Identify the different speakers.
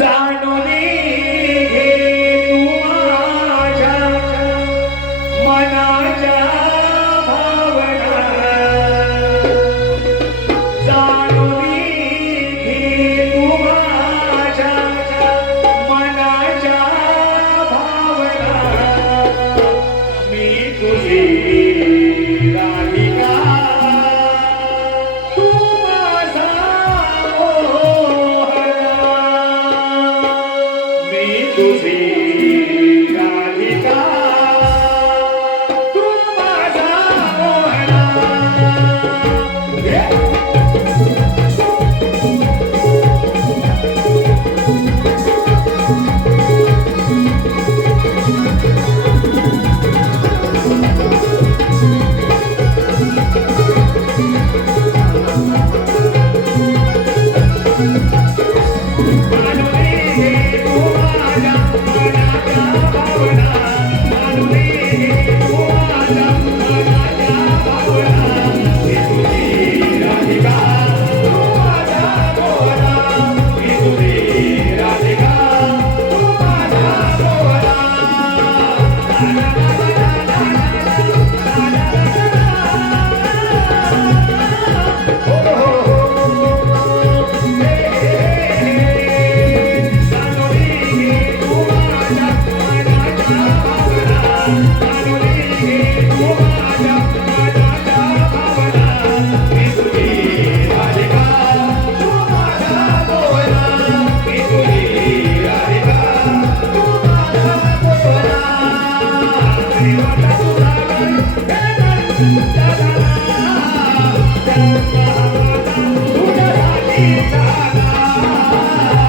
Speaker 1: জাননী to be. Thank you.